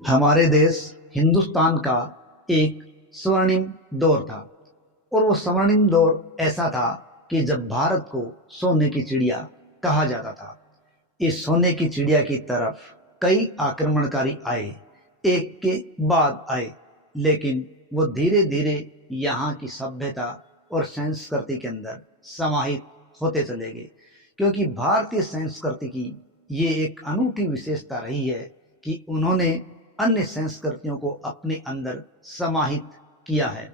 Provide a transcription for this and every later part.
हमारे देश हिंदुस्तान का एक स्वर्णिम दौर था। और वो स्वर्णिम दौर ऐसा था कि जब भारत को सोने की चिड़िया कहा जाता था। इस सोने की चिड़िया की तरफ कई आक्रमणकारी आए, एक के बाद आए, लेकिन वो धीरे धीरे यहाँ की सभ्यता और संस्कृति के अंदर समाहित होते चले गए। क्योंकि भारतीय संस्कृति की ये एक अनूठी विशेषता रही है कि उन्होंने अन्य संस्कृतियों को अपने अंदर समाहित किया है।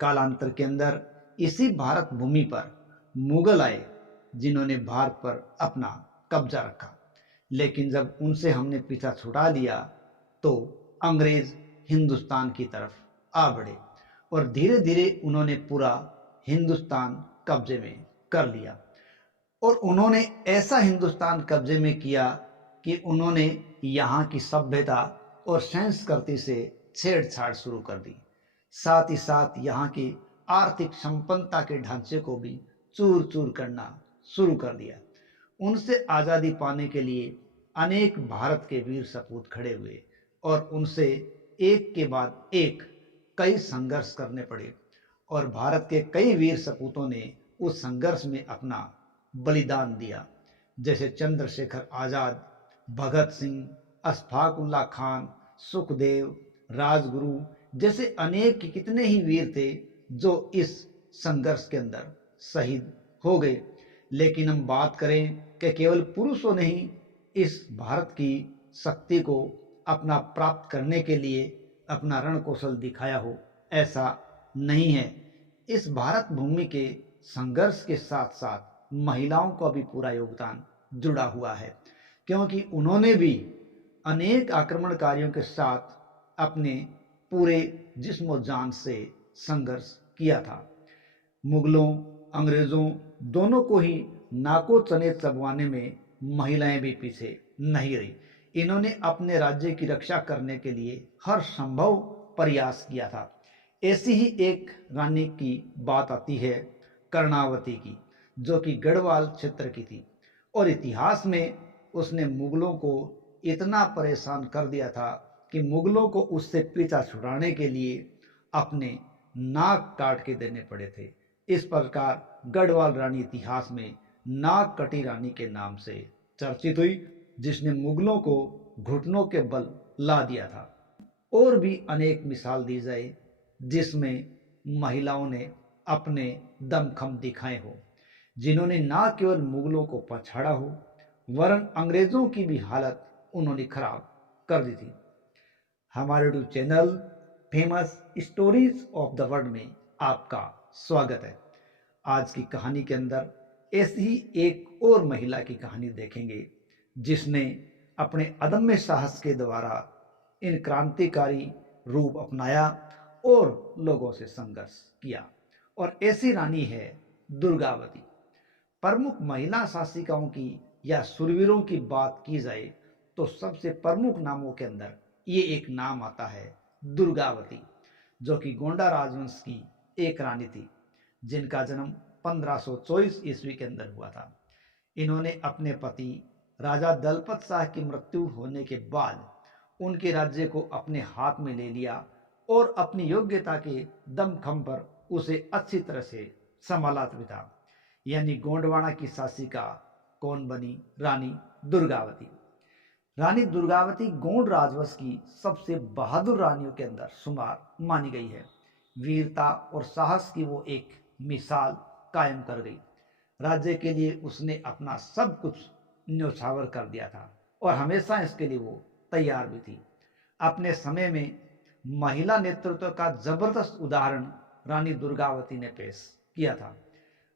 कालांतर के अंदर इसी भारत भूमि पर मुगल आए, जिन्होंने भारत पर अपना कब्जा रखा। लेकिन जब उनसे हमने पीछा छुड़ा लिया तो अंग्रेज हिंदुस्तान की तरफ आ बढ़े और धीरे धीरे उन्होंने पूरा हिंदुस्तान कब्जे में कर लिया। और उन्होंने ऐसा हिंदुस्तान कब्जे में किया कि उन्होंने यहाँ की सभ्यता और संस्कृति से छेड़छाड़ शुरू कर दी। साथ ही साथ यहाँ की आर्थिक संपन्नता के ढांचे को भी चूर चूर करना शुरू कर दिया। उनसे आज़ादी पाने के लिए अनेक भारत के वीर सपूत खड़े हुए और उनसे एक के बाद एक कई संघर्ष करने पड़े। और भारत के कई वीर सपूतों ने उस संघर्ष में अपना बलिदान दिया, जैसे चंद्रशेखर आज़ाद, भगत सिंह, अशफाक उल्लाह खान, सुखदेव, राजगुरु जैसे अनेक कितने ही वीर थे जो इस संघर्ष के अंदर शहीद हो गए। लेकिन हम बात करें कि केवल पुरुषों ने ही इस भारत की शक्ति को अपना प्राप्त करने के लिए अपना रण कौशल दिखाया हो, ऐसा नहीं है। इस भारत भूमि के संघर्ष के साथ साथ महिलाओं का भी पूरा योगदान जुड़ा हुआ है, क्योंकि उन्होंने भी अनेक आक्रमणकारियों के साथ अपने पूरे जिस्म जान से संघर्ष किया था। मुगलों अंग्रेजों दोनों को ही नाको चने चबवाने में महिलाएं भी पीछे नहीं रही। इन्होंने अपने राज्य की रक्षा करने के लिए हर संभव प्रयास किया था। ऐसी ही एक रानी की बात आती है कर्णावती की, जो कि गढ़वाल क्षेत्र की थी। और इतिहास में उसने मुगलों को इतना परेशान कर दिया था कि मुगलों को उससे पीछा छुड़ाने के लिए अपने नाक काट के देने पड़े थे। इस प्रकार गढ़वाल रानी इतिहास में नाक कटी रानी के नाम से चर्चित हुई, जिसने मुगलों को घुटनों के बल ला दिया था। और भी अनेक मिसाल दी जाए जिसमें महिलाओं ने अपने दमखम दिखाए हो, जिन्होंने न केवल मुगलों को पछाड़ा हो वरन अंग्रेजों की भी हालत उन्होंने खराब कर दी थी। हमारे YouTube channel famous stories of the world में आपका स्वागत है। आज की कहानी के अंदर ऐसी ही एक और महिला की कहानी देखेंगे, जिसने अपने अदम्य साहस के द्वारा इन क्रांतिकारी रूप अपनाया और लोगों से संघर्ष किया। और ऐसी रानी है दुर्गावती। प्रमुख महिला शासिकाओं की या शूरवीरों की बात की जाए तो सबसे प्रमुख नामों के अंदर ये एक नाम आता है दुर्गावती, जो कि गोंडा राजवंश की एक रानी थी, जिनका जन्म 1524 ईस्वी के अंदर हुआ था। इन्होंने अपने पति राजा दलपत शाह की मृत्यु होने के बाद उनके राज्य को अपने हाथ में ले लिया और अपनी योग्यता के दमखम पर उसे अच्छी तरह से संभाला भी था। यानी गोंडवाना की शासिका कौन बनी? रानी दुर्गावती। रानी दुर्गावती गोंड राजवंश की सबसे बहादुर रानियों के अंदर शुमार मानी गई है। वीरता और साहस की वो एक मिसाल कायम कर गई। राज्य के लिए उसने अपना सब कुछ न्यौछावर कर दिया था और हमेशा इसके लिए वो तैयार भी थी। अपने समय में महिला नेतृत्व का जबरदस्त उदाहरण रानी दुर्गावती ने पेश किया था।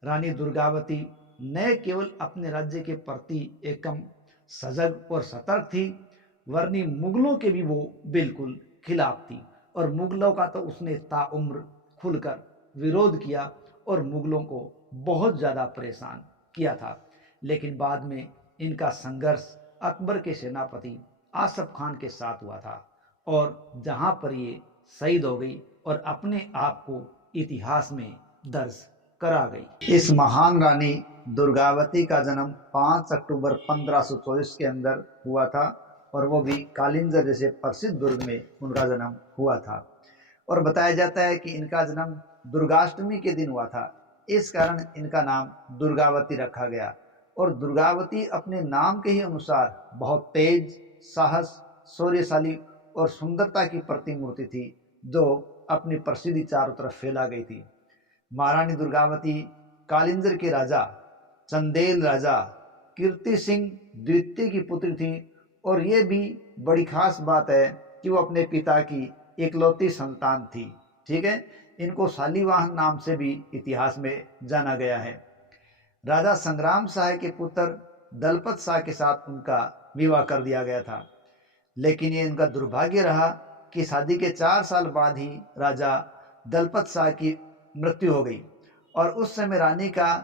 रानी दुर्गावती न केवल अपने राज्य के प्रति एकदम सजग और सतर्क थी, वरनी मुगलों के भी वो बिल्कुल खिलाफ थी। और मुगलों का तो उसने ताउम्र खुलकर विरोध किया और मुगलों को बहुत ज़्यादा परेशान किया था। लेकिन बाद में इनका संघर्ष अकबर के सेनापति आसफ खान के साथ हुआ था और जहाँ पर ये शहीद हो गई और अपने आप को इतिहास में दर्ज करा गई। इस महान रानी दुर्गावती का जन्म 5 अक्टूबर 1524 के अंदर हुआ था और वो भी कालिंजर जैसे प्रसिद्ध दुर्ग में उनका जन्म हुआ था। और बताया जाता है कि इनका जन्म दुर्गाष्टमी के दिन हुआ था, इस कारण इनका नाम दुर्गावती रखा गया। और दुर्गावती अपने नाम के ही अनुसार बहुत तेज, साहस, शौर्यशाली और सुंदरता की प्रतिमूर्ति थी, जो अपनी प्रसिद्धि चारों तरफ फैला गई थी। महारानी दुर्गावती कालिंजर के राजा चंदेल राजा कीर्ति सिंह द्वितीय की पुत्री थी। और ये भी बड़ी खास बात है कि वो अपने पिता की इकलौती संतान थी। ठीक है, इनको शालीवाहन नाम से भी इतिहास में जाना गया है। राजा संग्राम शाह के पुत्र दलपत शाह के साथ उनका विवाह कर दिया गया था, लेकिन ये इनका दुर्भाग्य रहा कि शादी के 4 साल बाद ही राजा दलपत शाह की मृत्यु हो गई। और उस समय रानी का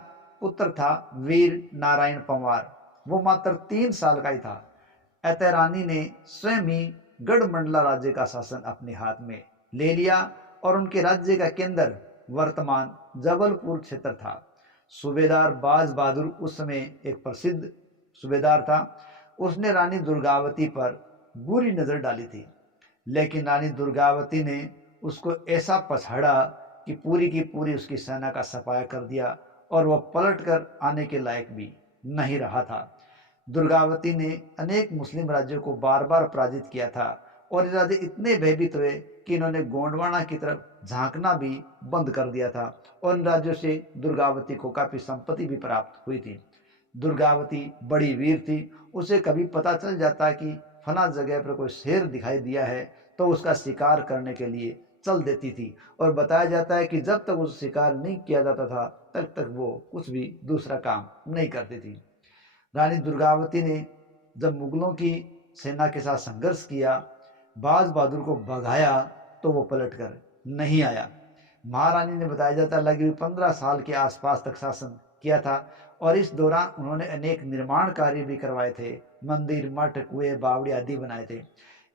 पुत्र था वीर नारायण पंवार, वो मात्र 3 साल का ही था। अतः रानी ने स्वयं ही गढ़मंडला राज्य का शासन अपने हाथ में ले लिया और उनके राज्य का केंद्र वर्तमान जबलपुर क्षेत्र था। सूबेदार बाज बहादुर उस समय एक प्रसिद्ध सूबेदार था। उसने रानी दुर्गावती पर बुरी नजर डाली थी, लेकिन रानी दुर्गावती ने उसको ऐसा पछाड़ा कि पूरी की पूरी उसकी सेना का सफाया कर दिया और वह पलट कर आने के लायक भी नहीं रहा था। दुर्गावती ने अनेक मुस्लिम राज्यों को बार बार पराजित किया था और ये राज्य इतने भयभीत हुए कि इन्होंने गोंडवाना की तरफ झांकना भी बंद कर दिया था और इन राज्यों से दुर्गावती को काफी संपत्ति भी प्राप्त हुई थी। दुर्गावती बड़ी वीर थी, उसे कभी पता चल जाता कि फला जगह पर कोई शेर दिखाई दिया है तो उसका शिकार करने के लिए चल देती थी। और बताया जाता है कि जब तक उस शिकार नहीं किया जाता था तब तक वो कुछ भी दूसरा काम नहीं करती थी। रानी दुर्गावती ने जब मुगलों की सेना के साथ संघर्ष किया, बाज बहादुर को भगाया, तो वो पलट कर नहीं आया। महारानी ने बताया जाता है लगभग 15 साल के आसपास तक शासन किया था और इस दौरान उन्होंने अनेक निर्माण कार्य भी करवाए थे, मंदिर, मठ, कुएं, बावड़ी आदि बनाए थे।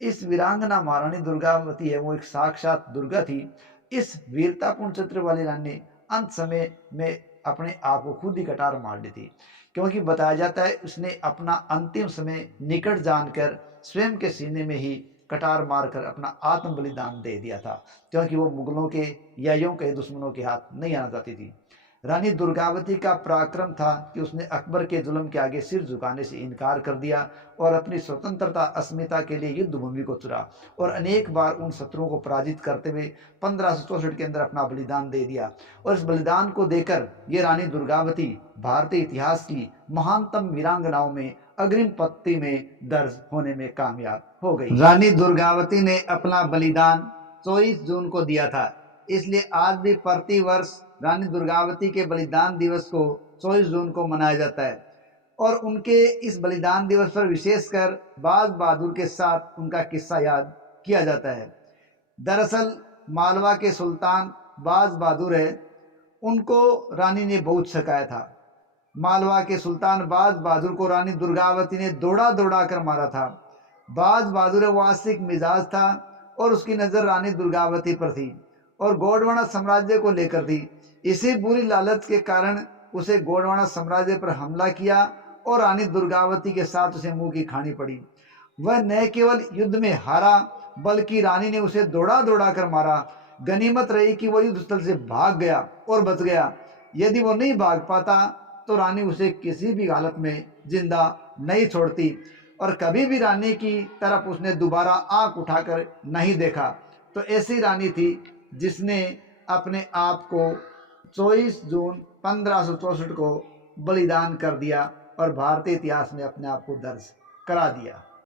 इस वीरांगना महारानी दुर्गावती है वो एक साक्षात दुर्गा थी। इस वीरतापूर्ण चित्र वाली रानी ने अंत समय में अपने आप को खुद ही कटार मार ली थी, क्योंकि बताया जाता है उसने अपना अंतिम समय निकट जानकर स्वयं के सीने में ही कटार मारकर अपना आत्म बलिदान दे दिया था, क्योंकि वो मुगलों के या यूं के दुश्मनों के हाथ नहीं आना चाहती थी। रानी दुर्गावती का पराक्रम था कि उसने अकबर के जुल्म के आगे सिर झुकाने से इनकार कर दिया और अपनी स्वतंत्रता, अस्मिता के लिए युद्ध भूमि को चुरा और अनेक बार उन शत्रुओं को पराजित करते हुए 1564 के अंदर अपना बलिदान दे दिया। और इस बलिदान को देकर ये रानी दुर्गावती भारतीय इतिहास की महानतम वीरांगनाओं में अग्रिम पंक्ति में दर्ज होने में कामयाब हो गई। रानी दुर्गावती ने अपना बलिदान 24 जून को दिया था, इसलिए आज भी प्रति वर्ष रानी दुर्गावती के बलिदान दिवस को 24 जून को मनाया जाता है। और उनके इस बलिदान दिवस पर विशेषकर बाज बहादुर के साथ उनका किस्सा याद किया जाता है। दरअसल मालवा के सुल्तान बाज बहादुर है, उनको रानी ने बहुत सताया था। मालवा के सुल्तान बाज बहादुर को रानी दुर्गावती ने दौड़ा दौड़ा कर मारा था। बाज बहादुर वो आशिक मिजाज था और उसकी नज़र रानी दुर्गावती पर थी और गोंडवाना साम्राज्य को लेकर थी। इसी बुरी लालच के कारण उसे गोंडवाना साम्राज्य पर हमला किया और रानी दुर्गावती के साथ उसे मुंह की खानी पड़ी। वह न केवल युद्ध में हारा बल्कि रानी ने उसे दौड़ा दौड़ा कर मारा। गनीमत रही कि वो युद्ध स्थल से भाग गया और बच गया। यदि वो नहीं भाग पाता तो रानी उसे किसी भी हालत में जिंदा नहीं छोड़ती और कभी भी रानी की तरफ उसने दोबारा आंख उठाकर नहीं देखा। तो ऐसी रानी थी जिसने अपने आप को 24 जून 1564 को बलिदान कर दिया और भारतीय इतिहास में अपने आप को दर्ज करा दिया।